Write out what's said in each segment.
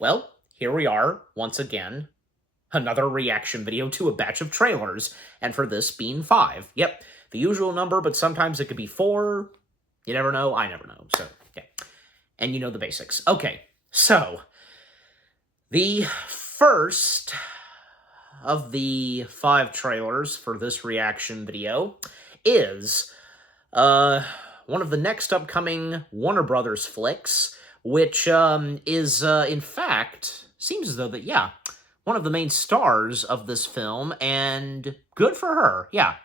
Well, here we are, once again. Another reaction video to a batch of trailers, and for this being 5. Yep, the usual number, but sometimes it could be 4. You never know, I never know, so, yeah. And you know the basics. Okay, so, the first of the 5 trailers for this reaction video is, one of the next upcoming Warner Brothers flicks, which, is, in fact, seems as though that, yeah, one of the main stars of this film, and good for her, yeah.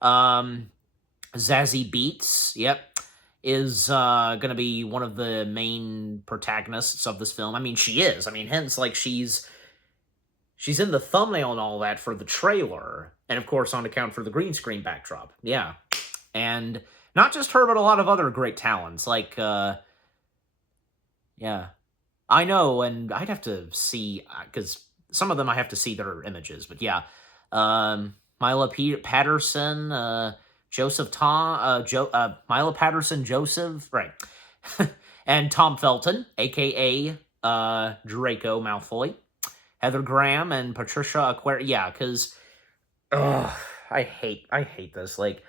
Zazie Beetz, yep, is, gonna be one of the main protagonists of this film. I mean, she is. I mean, hence, like, she's in the thumbnail and all that for the trailer, and of course on account for the green screen backdrop, yeah. And not just her, but a lot of other great talents, like, yeah. I know, and I'd have to see, because some of them I have to see their images, but yeah. Mila Patterson, Mila Patterson, Joseph, right. And Tom Felton, a.k.a. Draco Malfoy. Heather Graham and Patricia Aquaria. Yeah, because, I hate this. Like,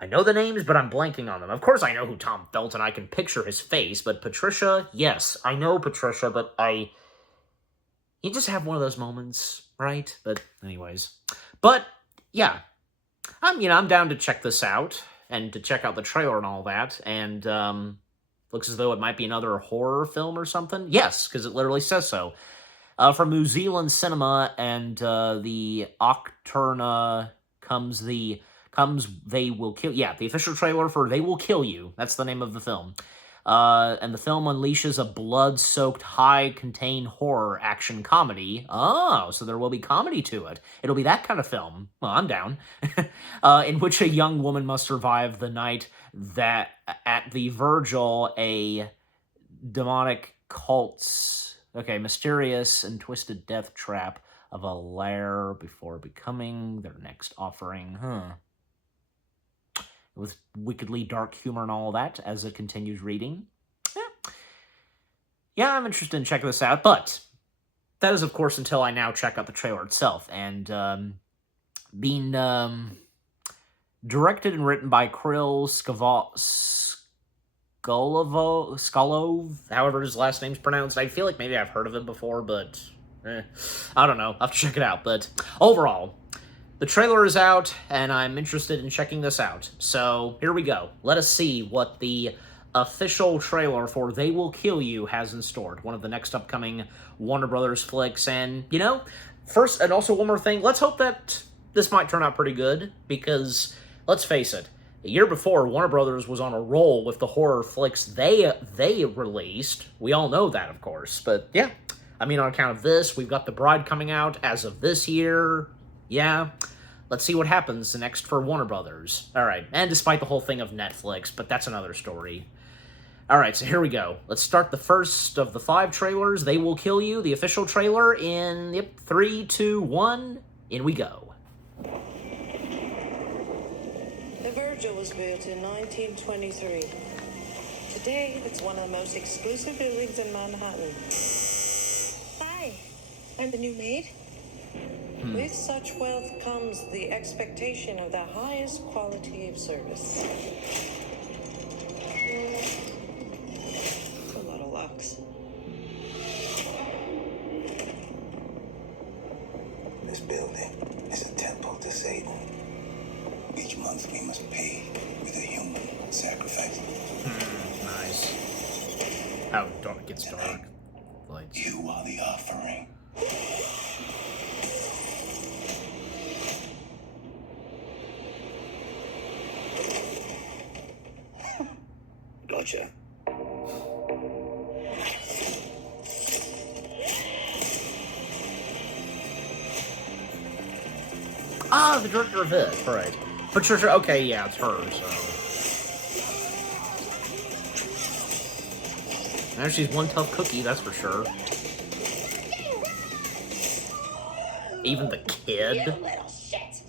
I know the names, but I'm blanking on them. Of course I know who Tom Felton, I can picture his face, but Patricia, yes, I know Patricia, but you just have one of those moments, right? But anyways. But, yeah. I'm down to check this out, and to check out the trailer and all that, and, looks as though it might be another horror film or something. Yes, because it literally says so. From New Zealand Cinema, and, the Octurna comes They Will Kill... Yeah, the official trailer for They Will Kill You. That's the name of the film. And the film unleashes a blood-soaked, high-contained horror action comedy. Oh, so there will be comedy to it. It'll be that kind of film. Well, I'm down. In which a young woman must survive the night that at the Virgil, a demonic cult's... Okay, mysterious and twisted death trap of a lair before becoming their next offering. With wickedly dark humor and all that as it continues reading. Yeah, I'm interested in checking this out, but that is, of course, until I now check out the trailer itself. And being directed and written by Kirill Skolov, however his last name's pronounced. I feel like maybe I've heard of him before, but I don't know. I'll have to check it out. But overall, the trailer is out, and I'm interested in checking this out. So, here we go. Let us see what the official trailer for They Will Kill You has in store. One of the next upcoming Warner Brothers flicks. And, first, and also one more thing, let's hope that this might turn out pretty good, because, let's face it, the year before, Warner Brothers was on a roll with the horror flicks they released. We all know that, of course. But, yeah, I mean, on account of this, we've got The Bride coming out as of this year. Yeah, let's see what happens next for Warner Brothers. Alright, and despite the whole thing of Netflix, but that's another story. Alright, so here we go. Let's start the first of the 5 trailers. They Will Kill You, the official trailer, in 3, 2, 1, in we go. The Virgil was built in 1923. Today, it's one of the most exclusive buildings in Manhattan. Hi, I'm the new maid. With such wealth comes the expectation of the highest quality of service. A lot of lux. This building is a temple to Satan. Each month we must pay with a human sacrifice. Nice. Oh, dark, it gets dark. Lights. You are the offering. Gotcha. Ah, the director of it, right. Patricia, okay, yeah, it's her, so. Now she's one tough cookie, that's for sure. Even the kid. You little shit.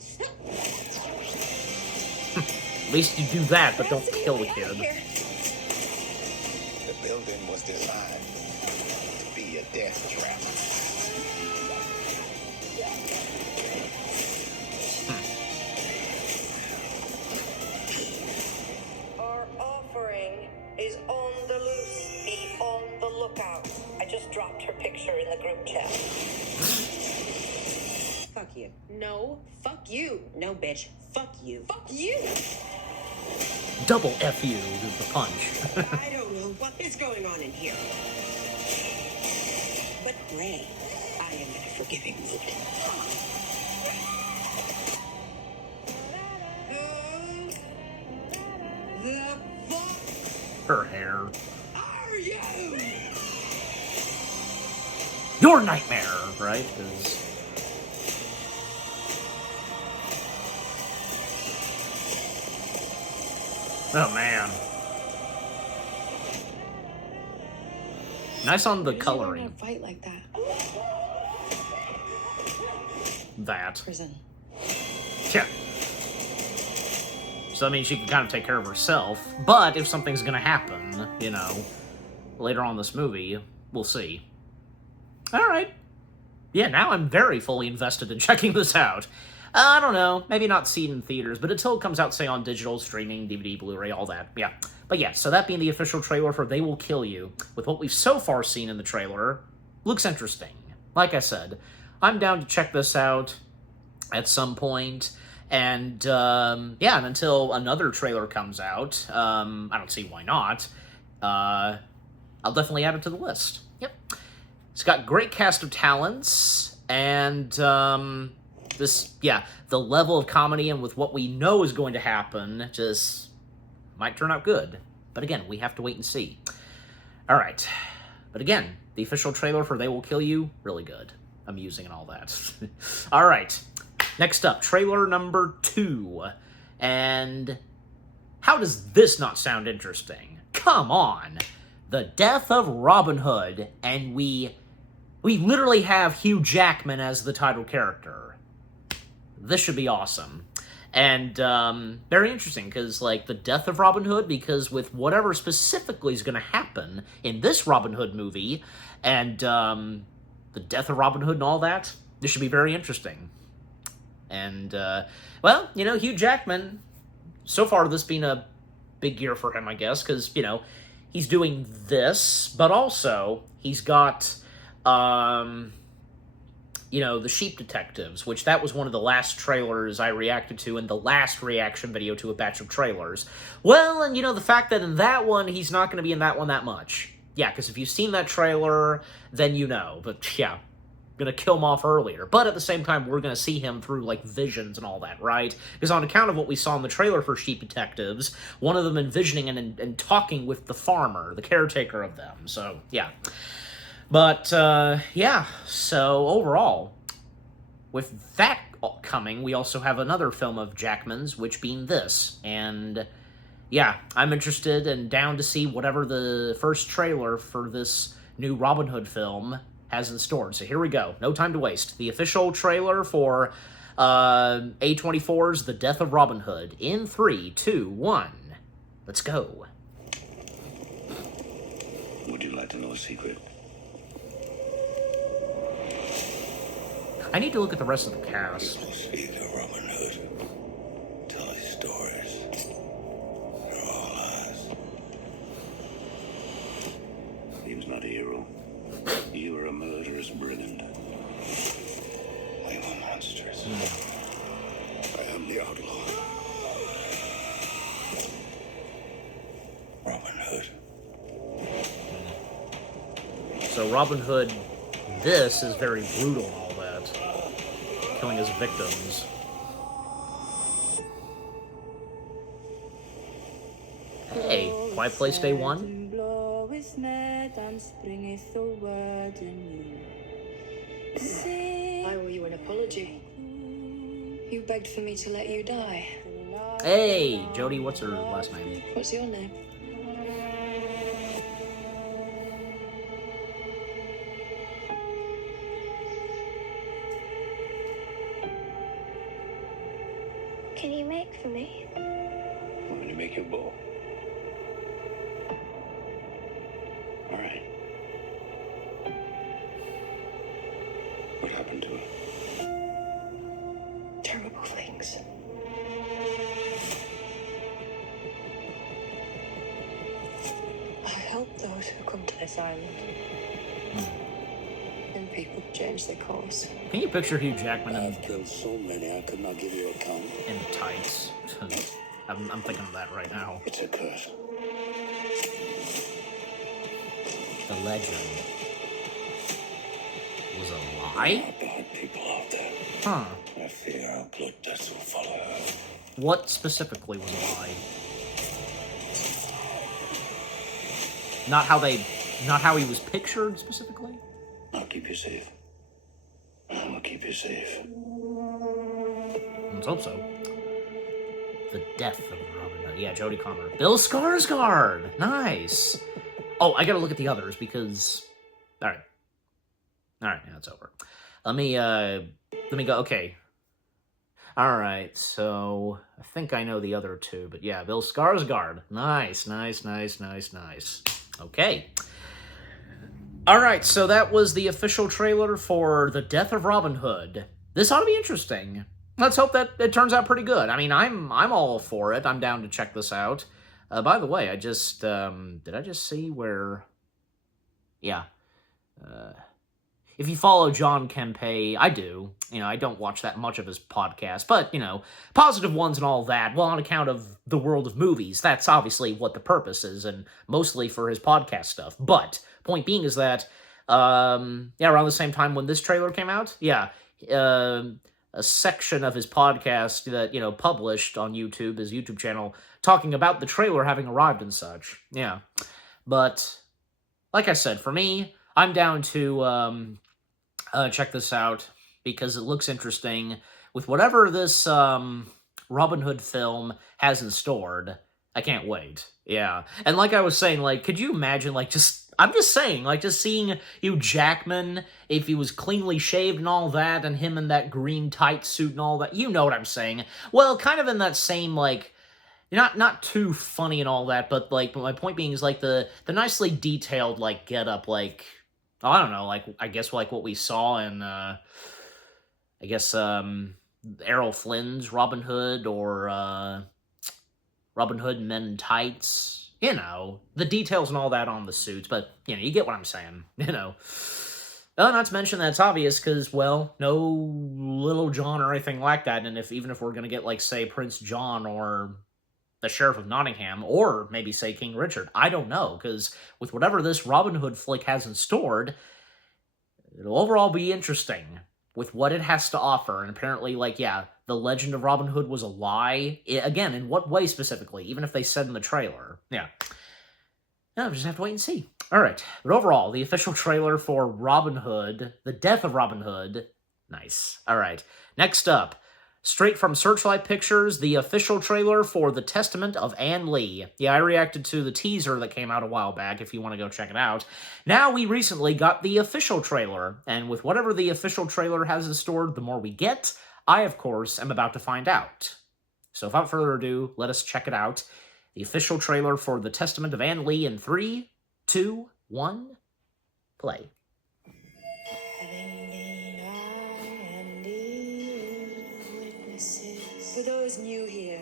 At least you do that, but don't kill the kid. The building was designed to be a death trap. just dropped her picture in the group chat. Fuck you. No, fuck you. No, bitch. Fuck you. Fuck you! Double F you is the punch. I don't know what is going on in here. But Ray, I am in a forgiving mood. Who the fuck Her hair. are you? Your nightmare, right? 'Cause oh man. Nice on the coloring. Fight like that. That. Prison. Yeah. So I mean, she can kind of take care of herself, but if something's gonna happen, you know, later on in this movie, we'll see. Alright. Yeah, now I'm very fully invested in checking this out. I don't know, maybe not see it in theaters, but until it comes out, say, on digital, streaming, DVD, Blu-ray, all that, yeah. But yeah, so that being the official trailer for They Will Kill You, with what we've so far seen in the trailer, looks interesting. Like I said, I'm down to check this out at some point, and, yeah, and until another trailer comes out, I don't see why not, I'll definitely add it to the list. Yep. It's got great cast of talents, and, this, yeah, the level of comedy and with what we know is going to happen just might turn out good. But again, we have to wait and see. All right. But again, the official trailer for They Will Kill You, really good. Amusing and all that. All right. Next up, trailer number 2. And how does this not sound interesting? Come on. The Death of Robin Hood, and we literally have Hugh Jackman as the title character. This should be awesome. And very interesting, because, like, the death of Robin Hood, because with whatever specifically is going to happen in this Robin Hood movie, and the death of Robin Hood and all that, this should be very interesting. And, well, you know, Hugh Jackman, so far this being a big year for him, I guess, because, you know, he's doing this, but also he's got, you know, The Sheep Detectives, which that was one of the last trailers I reacted to in the last reaction video to a batch of trailers. Well, and you know, the fact that in that one, he's not going to be in that one that much. Yeah, because if you've seen that trailer, then you know. But yeah, gonna kill him off earlier. But at the same time, we're gonna see him through, like, visions and all that, right? Because on account of what we saw in the trailer for Sheep Detectives, one of them envisioning and talking with the farmer, the caretaker of them. So, yeah. But, yeah, so overall, with that coming, we also have another film of Jackman's, which being this, and yeah, I'm interested and down to see whatever the first trailer for this new Robin Hood film has in store. So here we go, no time to waste. The official trailer for A24's The Death of Robin Hood in 3, 2, 1. Let's go. Would you like to know a secret? I need to look at the rest of the cast. People speak of Robin Hood, tell his stories. They're all lies. He was not a hero. You were a murderous brigand. We were monsters. I am the outlaw. Robin Hood. So Robin Hood, this is very brutal and all that. Killing his victims. Hey, Quiet Place Day 1? I owe you an apology. You begged for me to let you die. Hey, Jodie, what's her last name? What's your name? Can you make for me? Why don't you make your bow? All right. What happened to her? Terrible things. I help those who come to this island. And people change their course. Can you picture Hugh Jackman I've killed so many I could not give you a count. in tights? I'm thinking of that right now. It's a curse. The legend was a There lie? are bad people out there. Huh. I fear our blood debts will follow her. What specifically was a lie? Not how he was pictured specifically? I'll keep you safe. I will keep you safe. Let's hope so. The death of Robin Hood. Yeah, Jodie Comer. Bill Skarsgård! Nice! Oh, I gotta look at the others because... Alright. Alright, now it's over. Let me go... Okay. Alright, so... I think I know the other two, but yeah, Bill Skarsgård. Nice. Okay. Alright, so that was the official trailer for The Death of Robin Hood. This ought to be interesting. Let's hope that it turns out pretty good. I mean, I'm all for it. I'm down to check this out. By the way, I just, did I just see where... Yeah. If you follow John Kempe, I do. You know, I don't watch that much of his podcast, but, you know, positive ones and all that, well, on account of the world of movies, that's obviously what the purpose is, and mostly for his podcast stuff. But, point being is that, around the same time when this trailer came out, a section of his podcast that, you know, published on YouTube, his YouTube channel, talking about the trailer having arrived and such. Yeah. But, like I said, for me, I'm down to check this out because it looks interesting. With whatever this Robin Hood film has in store, I can't wait. Yeah. And like I was saying, like, could you imagine, like, I'm just saying, like, just seeing Hugh Jackman, if he was cleanly shaved and all that, and him in that green tight suit and all that, you know what I'm saying. Well, kind of in that same, like, not too funny and all that, but my point being is, like, the nicely detailed, like, get-up, like, I don't know, like, I guess, like, what we saw in, Errol Flynn's Robin Hood, or, Robin Hood Men in Tights, you know, the details and all that on the suits, but, you know, you get what I'm saying, you know. Not to mention that it's obvious, because, well, no Little John or anything like that, and even if we're gonna get, like, say, Prince John, or the Sheriff of Nottingham, or maybe, say, King Richard, I don't know, because with whatever this Robin Hood flick has in store, it'll overall be interesting with what it has to offer, and apparently, like, yeah, the legend of Robin Hood was a lie. Again, in what way specifically? Even if they said in the trailer. Yeah. No, we just have to wait and see. Alright, but overall, the official trailer for Robin Hood, The Death of Robin Hood, nice. Alright, next up, straight from Searchlight Pictures, the official trailer for The Testament of Anne Lee. Yeah, I reacted to the teaser that came out a while back, if you want to go check it out. Now we recently got the official trailer, and with whatever the official trailer has in store, the more we get, I, of course, am about to find out. So without further ado, let us check it out. The official trailer for The Testament of Anne Lee in 3, 2, 1, play. For those new here,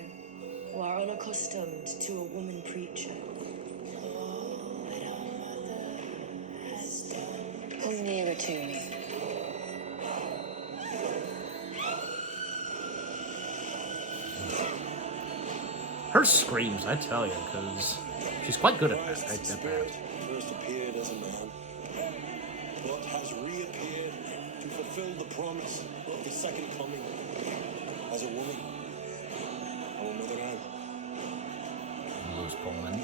who are unaccustomed to a woman preacher, come nearer to me. Her screams, I tell you, because she's quite good at that. First appeared as a man, but has reappeared to fulfill the promise of the second coming as a woman. Our Mother Anne. Louis Pullman.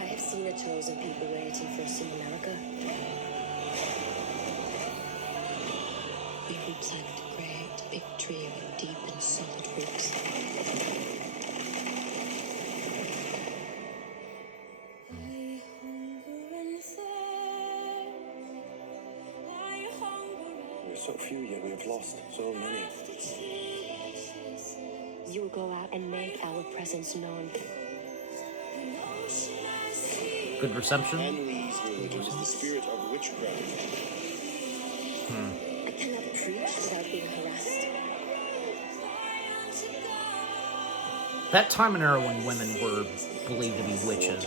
I have seen a chosen people waiting for us in America. We roots like a great big tree with deep and solid roots. We're so few, yet we have lost so many. You will go out and make our presence known. Good reception. Anne Lee's religion is the spirit of witchcraft. I cannot preach without being harassed. That time and era when women were believed to be witches.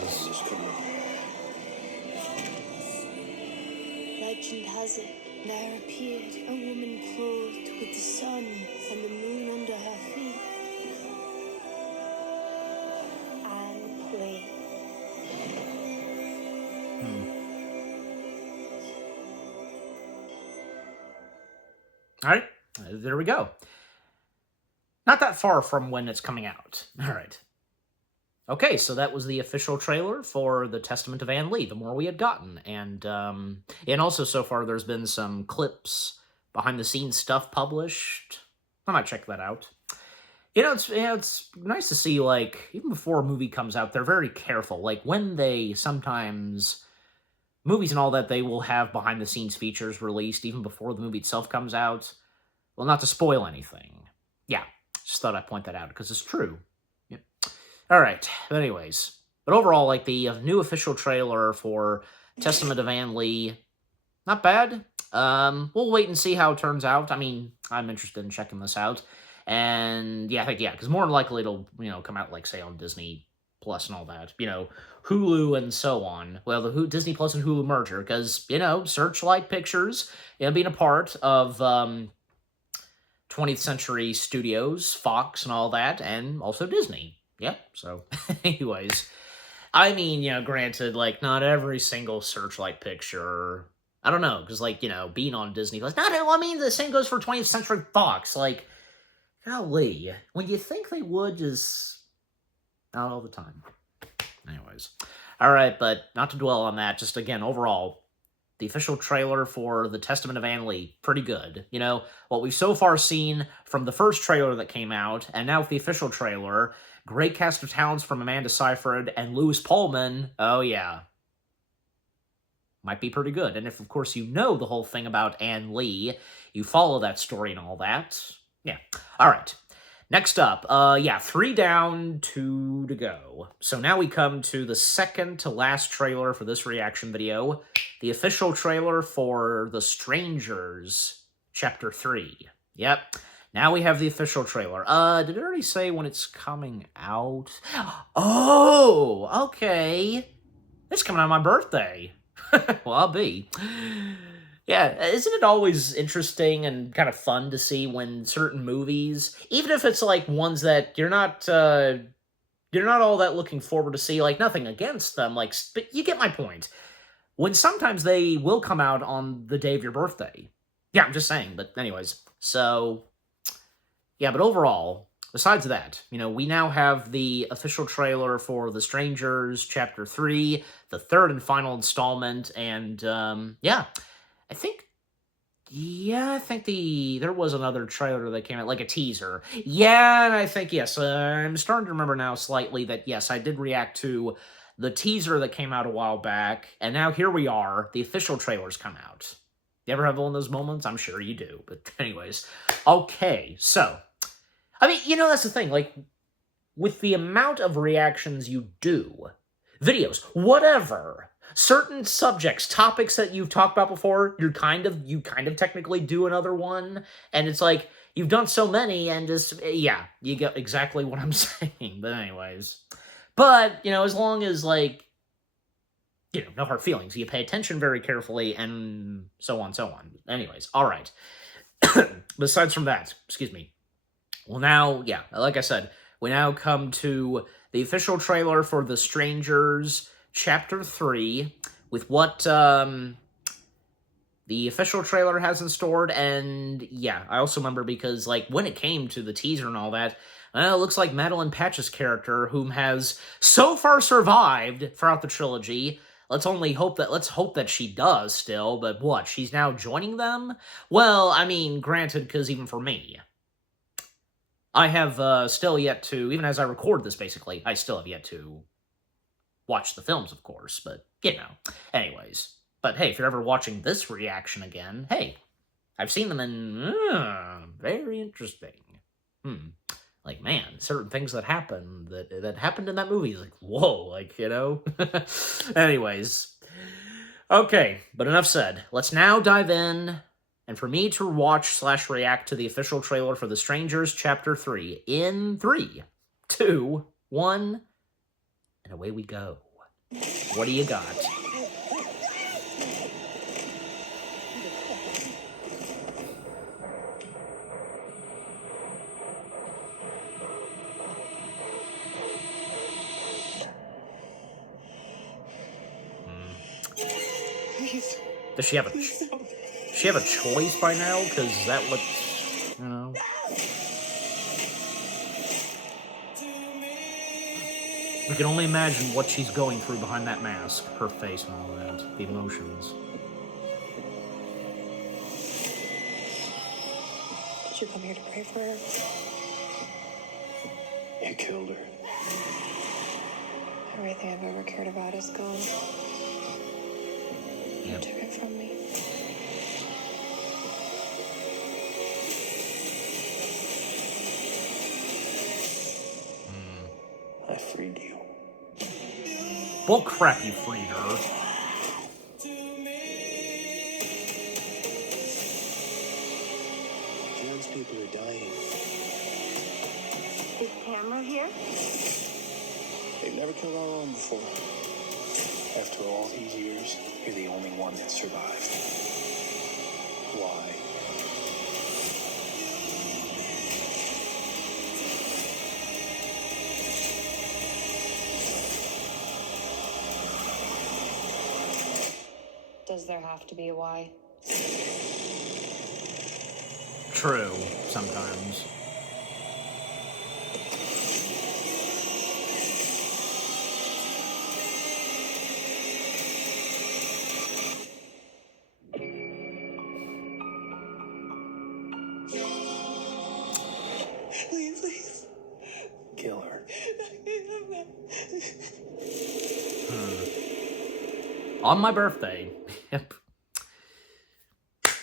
Thy legend has it, there appeared a woman clothed with the sun and the moon under her feet. Anne Lee. All right, there we go. Not that far from when it's coming out. All right. Okay, so that was the official trailer for The Testament of Anne Lee, the more we had gotten. And also so far there's been some clips, behind-the-scenes stuff published. I might check that out. It's nice to see, like, even before a movie comes out, they're very careful. Like, when they sometimes... Movies and all that, they will have behind-the-scenes features released even before the movie itself comes out. Well, not to spoil anything. Yeah, just thought I'd point that out, because it's true. Yep. All right, but anyways. But overall, like, the new official trailer for Testament of Anne Lee, not bad. We'll wait and see how it turns out. I mean, I'm interested in checking this out. And, yeah, because more than likely it'll, come out, like, say, on Disney Plus and all that. Hulu and so on. Well, the Disney Plus and Hulu merger, because, Searchlight Pictures, being a part of 20th Century Studios, Fox and all that, and also Disney. Yep, so, anyways. I mean, granted, like, not every single Searchlight picture... I don't know, because, like, being on Disney Plus... the same goes for 20th Century Fox. Like, golly, when you think they would, just... not all the time. Anyways. Alright, but not to dwell on that, just again, overall, the official trailer for The Testament of Anne Lee, pretty good. What we've so far seen from the first trailer that came out, and now with the official trailer, great cast of talents from Amanda Seyfried and Lewis Pullman, oh yeah. Might be pretty good. And if, of course, you know the whole thing about Anne Lee, you follow that story and all that, yeah. Alright. Next up, 3 down, 2 to go. So now we come to the second to last trailer for this reaction video, the official trailer for The Strangers, Chapter 3. Yep, now we have the official trailer. Did it already say when it's coming out? Oh, okay. It's coming on my birthday. Well, I'll be. Yeah, isn't it always interesting and kind of fun to see when certain movies, even if it's like ones that you're not all that looking forward to see, like nothing against them, like, but you get my point. When sometimes they will come out on the day of your birthday. Yeah, I'm just saying, but anyways, so, yeah, but overall, besides that, we now have the official trailer for The Strangers, Chapter 3, the third and final installment, and, yeah. I think there was another trailer that came out, like a teaser. Yeah, and I think, yes, I'm starting to remember now slightly that, yes, I did react to the teaser that came out a while back, and now here we are, the official trailer's come out. You ever have one of those moments? I'm sure you do, but anyways. Okay, so, I mean, that's the thing, like, with the amount of reactions you do, videos, whatever... certain subjects, topics that you've talked about before, you kind of technically do another one, and it's like, you've done so many, and just, yeah, you get exactly what I'm saying, but anyways. But, as long as, like, no hard feelings, you pay attention very carefully, and so on, so on. Anyways, alright. Besides from that, excuse me. Well, now, yeah, like I said, we now come to the official trailer for The Strangers, Chapter 3, with what the official trailer has in store, and yeah, I also remember because, like, when it came to the teaser and all that, it looks like Madeline Patch's character, whom has so far survived throughout the trilogy, let's hope that she does still, but what, she's now joining them? Well, I mean, granted, because even for me, I have still yet to, even as I record this, basically, I still have yet to watch the films, of course, but, anyways. But hey, if you're ever watching this reaction again, hey, I've seen them in, very interesting. Like, man, certain things that happened, that happened in that movie, like, whoa, like, Anyways. Okay, but enough said. Let's now dive in, and for me to watch/react to the official trailer for The Strangers, Chapter 3, in 3, 2, 1... and away we go. What do you got? Does she have a choice by now? Because that looks, you know. We can only imagine what she's going through behind that mask, her face and all that, the emotions. Did you come here to pray for her? You killed her. Everything I've ever cared about is gone. You Yep. took it from me. I freed you. Bull crap, you freed her. John's people are dying. Is Pamela here? They've never killed our own before. After all these years, you're the only one that survived. Why? Does there have to be a why? True, sometimes. Please. Kill her. On my birthday. Yep.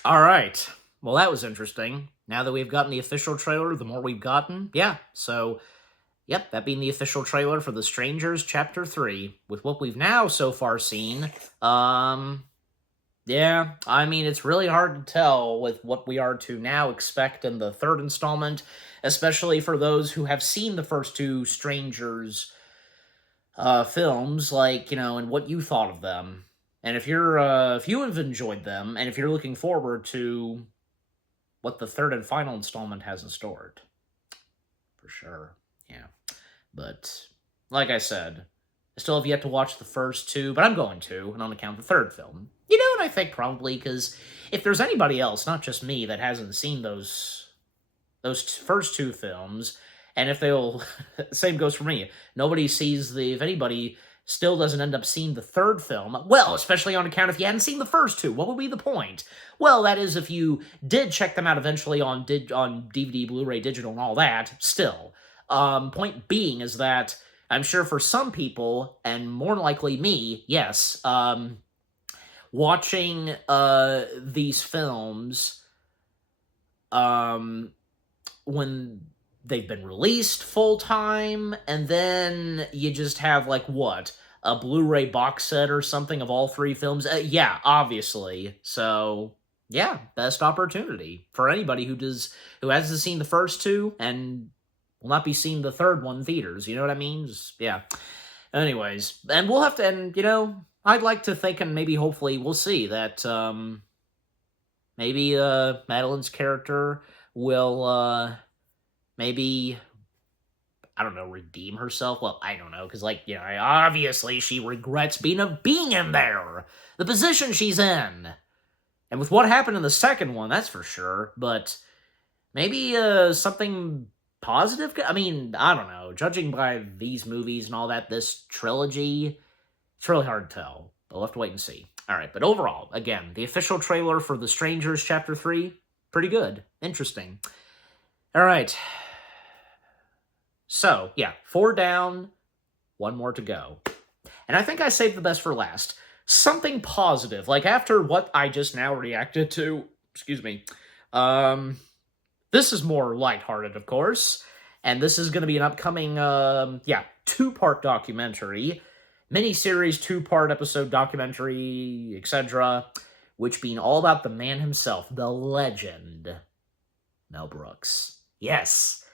Alright. Well, that was interesting. Now that we've gotten the official trailer, the more we've gotten. Yeah, so... Yep, that being the official trailer for The Strangers Chapter 3. With what we've now so far seen, yeah, I mean, it's really hard to tell with what we are to now expect in the third installment, especially for those who have seen the first two Strangers films, like, you know, and what you thought of them. And if you have enjoyed them, and if you're looking forward to what the third and final installment has in store. For sure, yeah. But, like I said, I still have yet to watch the first two, but I'm going to, and on account of the third film. You know what I think, probably, because if there's anybody else, not just me, that hasn't seen those first two films, and if they'll... same goes for me. Nobody sees if anybody still doesn't end up seeing the third film, well, especially on account if you hadn't seen the first two, what would be the point? Well, that is if you did check them out eventually on DVD, Blu-ray, digital, and all that, still. Point being is that I'm sure for some people, and more likely me, yes, watching these films when they've been released full-time, and then you just have, like, what? A Blu-ray box set or something of all three films? Yeah, obviously. So, yeah, best opportunity for anybody who hasn't seen the first two and will not be seeing the third one in theaters. You know what I mean? Just, yeah. Anyways, and we'll have to, and, you know, I'd like to think, and maybe hopefully we'll see, that, maybe, Madeline's character will, maybe, I don't know, redeem herself? Well, I don't know, because, like, you know, obviously she regrets being in there! The position she's in! And with what happened in the second one, that's for sure, but maybe, something positive? I mean, I don't know, judging by these movies and all that, this trilogy, it's really hard to tell. But we'll have to wait and see. Alright, but overall, again, the official trailer for The Strangers Chapter 3, pretty good. Interesting. Alright. So, yeah, 4 down, 1 more to go. And I think I saved the best for last. Something positive, like after what I just now reacted to, excuse me, this is more lighthearted, of course, and this is going to be an upcoming, 2-part documentary, miniseries, 2-part episode documentary, etc., which being all about the man himself, the legend, Mel Brooks. Yes,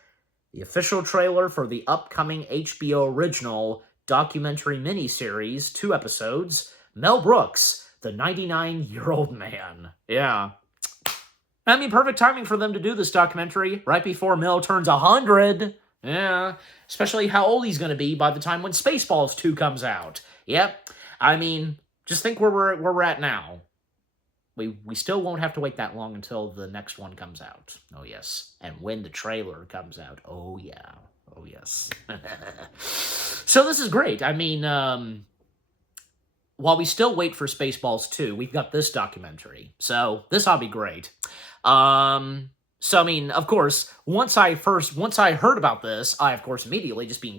the official trailer for the upcoming HBO original documentary miniseries, 2 episodes, Mel Brooks, the 99-year-old man. Yeah. I mean, perfect timing for them to do this documentary right before Mel turns 100. Yeah. Especially how old he's going to be by the time when Spaceballs 2 comes out. Yep. I mean, just think where we're at now. we still won't have to wait that long until the next one comes out. Oh, yes. And when the trailer comes out. Oh, yeah. Oh, yes. So this is great. I mean, while we still wait for Spaceballs 2, we've got this documentary. So this ought to be great. So, I mean, of course, once I heard about this, I, of course, immediately just being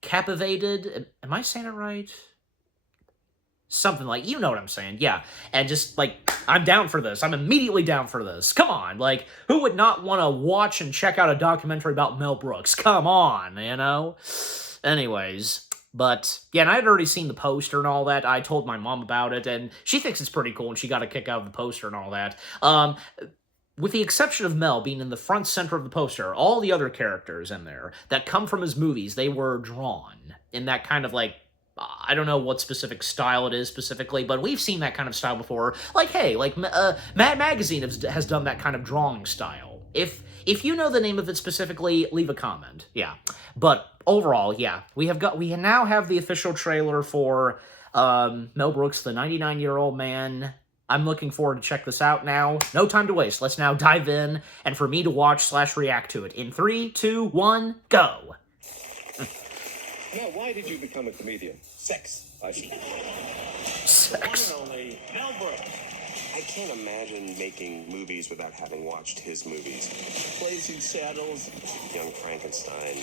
captivated. Am I saying it right? Something like, you know what I'm saying, yeah. And just, like, I'm down for this. I'm immediately down for this. Come on, like, who would not want to watch and check out a documentary about Mel Brooks? Come on, you know? Anyways, but, yeah, and I had already seen the poster and all that. I told my mom about it, and she thinks it's pretty cool, and she got a kick out of the poster and all that. With the exception of Mel being in the front center of the poster, all the other characters in there that come from his movies, they were drawn in that kind of, like, I don't know what specific style it is specifically, but we've seen that kind of style before. Like, hey, like, Mad Magazine has done that kind of drawing style. If you know the name of it specifically, leave a comment. Yeah. But overall, yeah, we now have the official trailer for Mel Brooks, the 99-year-old man. I'm looking forward to check this out now. No time to waste. Let's now dive in, and for me to watch/react to it. In 3, 2, 1, go! Now, why did you become a comedian? Sex. I see. Sex. The one and only Mel Brooks. I can't imagine making movies without having watched his movies. Blazing Saddles. Young Frankenstein.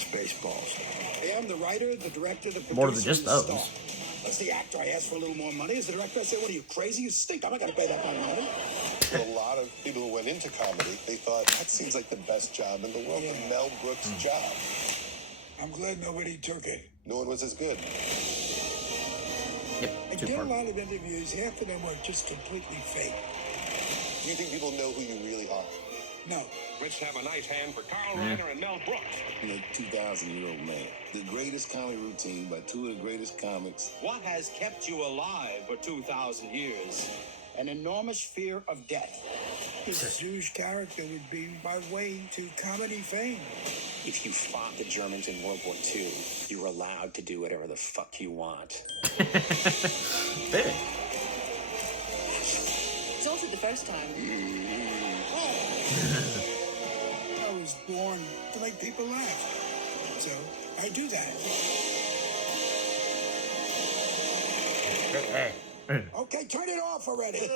Spaceballs. Hey, I'm the writer, the director, the producer, More than just and the those. star. As the actor, I asked for a little more money. As the director, I said, what are you, crazy? You stink. I'm not going to pay that kind of money. For a lot of people who went into comedy, they thought, that seems like the best job in the world, the Mel Brooks job. I'm glad nobody took it. No one was as good. Yep, I did a lot of interviews. Half of them were just completely fake. Do you think people know who you really are? No. Let's have a nice hand for Carl Reiner and Mel Brooks. I'm a 2,000-year-old man. The greatest comedy routine by two of the greatest comics. What has kept you alive for 2,000 years? An enormous fear of death. This Jewish character would be my way to comedy fame. If you fought the Germans in World War II, you were allowed to do whatever the fuck you want. Big. It's also the first time. I was born to make people laugh. So I do that. Okay, turn it off already.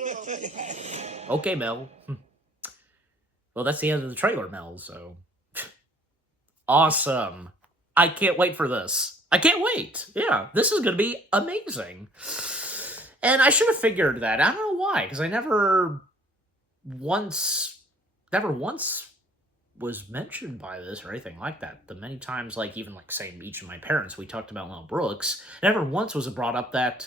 Okay, Mel. Well, that's the end of the trailer, Mel, so... Awesome. I can't wait for this. I can't wait. Yeah, this is going to be amazing. And I should have figured that. I don't know why, because I never once was mentioned by this or anything like that. The many times, like, even, like, say, each of my parents, we talked about Mel Brooks, never once was it brought up that,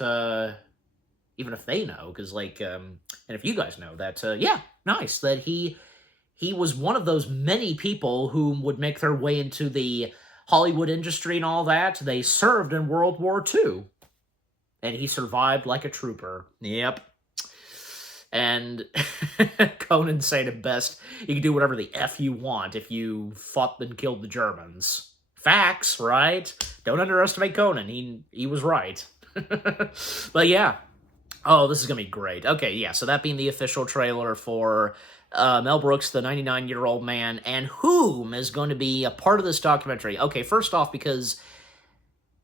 even if they know, because, like, and if you guys know, that, yeah, nice, that he was one of those many people who would make their way into the Hollywood industry and all that. They served in World War II. And he survived like a trooper. Yep. And Conan said it best, you can do whatever the F you want if you fought and killed the Germans. Facts, right? Don't underestimate Conan. He was right. But yeah. Oh, this is going to be great. Okay, yeah, so that being the official trailer for Mel Brooks, the 99-year-old man, and whom is going to be a part of this documentary. Okay, first off, because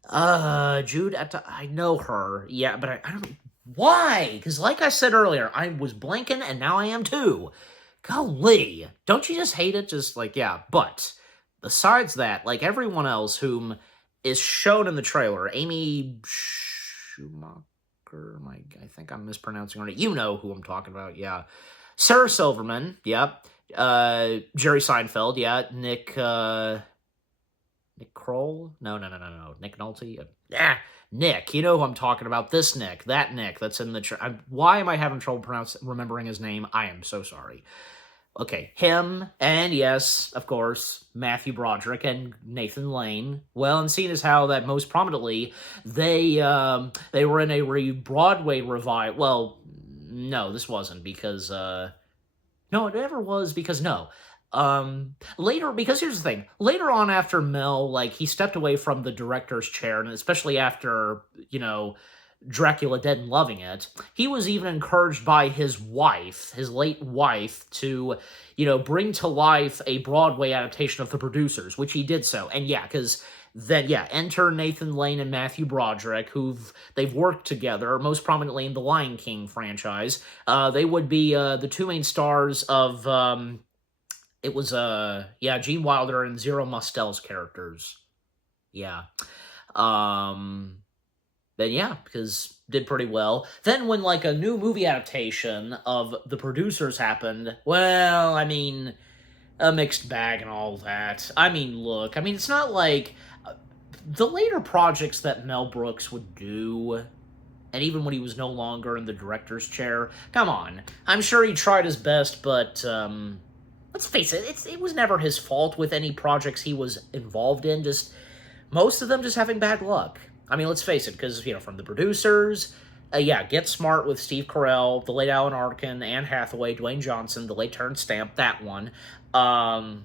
Jude, I know her, yeah, but I don't know why, because like I said earlier, I was blanking, and now I am too. Golly, don't you just hate it? Just like, yeah, but besides that, like everyone else whom is shown in the trailer, Amy Schumacher, I think I'm mispronouncing her name. You know who I'm talking about, yeah. Sarah Silverman, yep. Jerry Seinfeld, yeah. Nick Kroll? No. Nick Nolte? Yeah, Nick. You know who I'm talking about. This Nick, that Nick that's in the... why am I having trouble remembering his name? I am so sorry. Okay, him, and yes, of course, Matthew Broderick and Nathan Lane. Well, and seeing as how that most prominently, they were in a Broadway revival. Well, no, this wasn't, because, no, it never was, because, no. Later, because here's the thing, later on after Mel, like, he stepped away from the director's chair, and especially after, you know, Dracula Dead and loving it. He was even encouraged by his wife, his late wife, to, bring to life a Broadway adaptation of The Producers, which he did so. And yeah, because then, enter Nathan Lane and Matthew Broderick, they've worked together, most prominently in the Lion King franchise. They would be the two main stars of, it was, Gene Wilder and Zero Mostel's characters. Yeah. Then yeah, because did pretty well. Then when, a new movie adaptation of The Producers happened, well, I mean, a mixed bag and all that. I mean, look, it's not like the later projects that Mel Brooks would do, and even when he was no longer in the director's chair, come on. I'm sure he tried his best, but, let's face it, it was never his fault with any projects he was involved in, most of them just having bad luck. Let's face it, because, from The Producers, Get Smart with Steve Carell, the late Alan Arkin, Anne Hathaway, Dwayne Johnson, the late Terrence Stamp, that one. And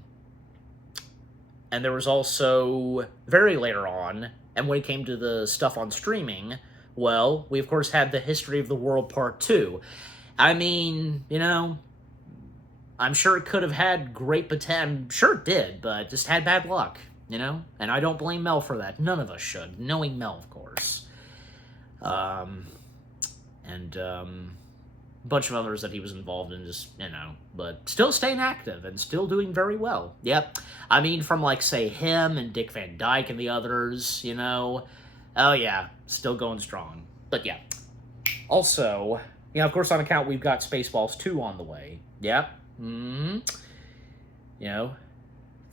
there was also, very later on, and when it came to the stuff on streaming, well, we of course had The History of the World Part 2. I'm sure it could have had great potential, I'm sure it did, but just had bad luck. And I don't blame Mel for that. None of us should, knowing Mel, of course. And a bunch of others that he was involved in, but still staying active and still doing very well. Yep. From, say, him and Dick Van Dyke and the others, oh yeah, still going strong. But yeah. Also, of course, on account, we've got Spaceballs 2 on the way. Yep.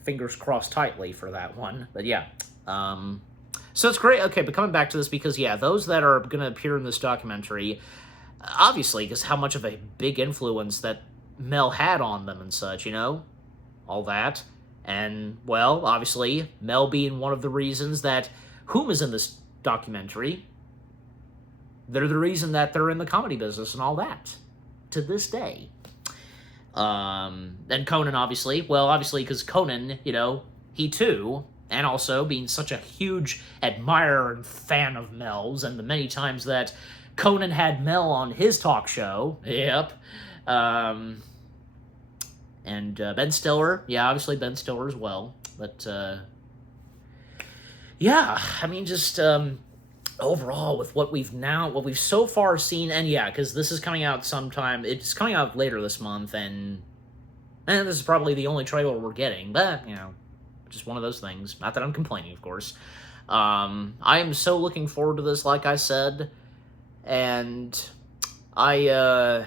Fingers crossed tightly for that one. But yeah. So it's great. Okay, but coming back to this, because, those that are going to appear in this documentary, obviously, because how much of a big influence that Mel had on them and such, all that. And, well, obviously, Mel being one of the reasons that whom is in this documentary, they're the reason that they're in the comedy business and all that, to this day. And Conan, obviously, because Conan, he too, and also being such a huge admirer and fan of Mel's, and the many times that Conan had Mel on his talk show, yep, and Ben Stiller, obviously Ben Stiller as well, but, overall, with what we've so far seen, and because this is coming out sometime, it's coming out later this month, and this is probably the only trailer we're getting, but, just one of those things. Not that I'm complaining, of course. I am so looking forward to this, like I said, and I,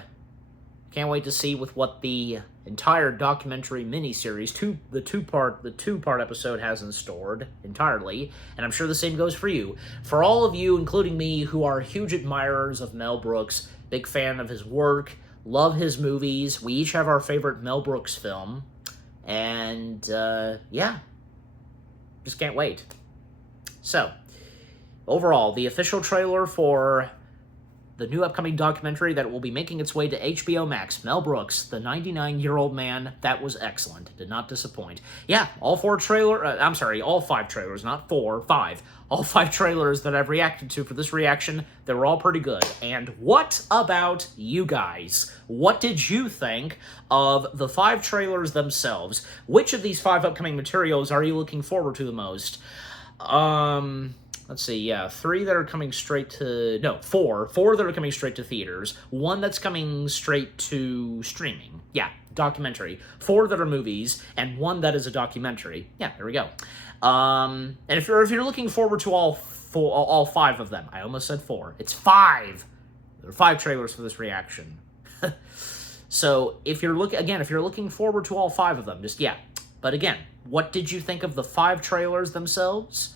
can't wait to see with what the entire documentary miniseries, the two-part episode has in store entirely, and I'm sure the same goes for you. For all of you, including me, who are huge admirers of Mel Brooks, big fan of his work, love his movies, we each have our favorite Mel Brooks film, and, just can't wait. So, overall, the official trailer for the new upcoming documentary that will be making its way to HBO Max, Mel Brooks, the 99-year-old man, that was excellent. Did not disappoint. Yeah, all five trailers, not 4, 5. All 5 trailers that I've reacted to for this reaction, they were all pretty good. And what about you guys? What did you think of the 5 trailers themselves? Which of these 5 upcoming materials are you looking forward to the most? Let's see, 3 that are coming straight to... No, 4. 4 that are coming straight to theaters. 1 that's coming straight to streaming. Yeah, documentary. 4 that are movies, and 1 that is a documentary. Yeah, there we go. And if you're looking forward to all 5 of them, I almost said 4. It's 5! There are 5 trailers for this reaction. So, if you're looking forward to all 5 of them, But again, what did you think of the 5 trailers themselves?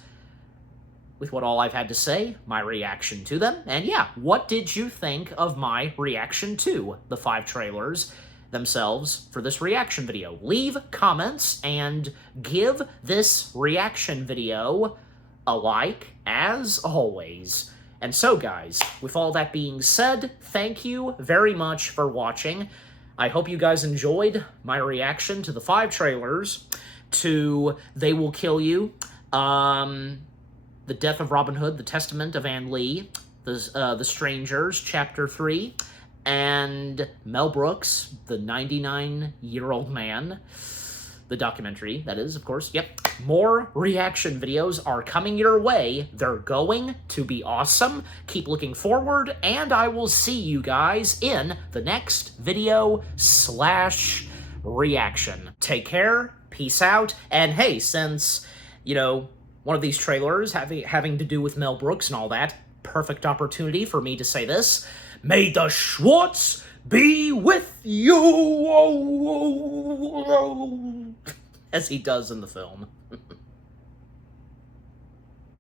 With what all I've had to say, my reaction to them, and what did you think of my reaction to the 5 trailers themselves for this reaction video? Leave comments and give this reaction video a like, as always. And so, guys, with all that being said, thank you very much for watching. I hope you guys enjoyed my reaction to the 5 trailers to They Will Kill You, The Death of Robin Hood, The Testament of Anne Lee, The Strangers, Chapter 3, and Mel Brooks, the 99-year-old man. The documentary, that is, of course. Yep. More reaction videos are coming your way. They're going to be awesome. Keep looking forward, and I will see you guys in the next video / reaction. Take care, peace out, and hey, since, you know, one of these trailers having to do with Mel Brooks and all that, perfect opportunity for me to say this. May the Schwartz be with you! As he does in the film.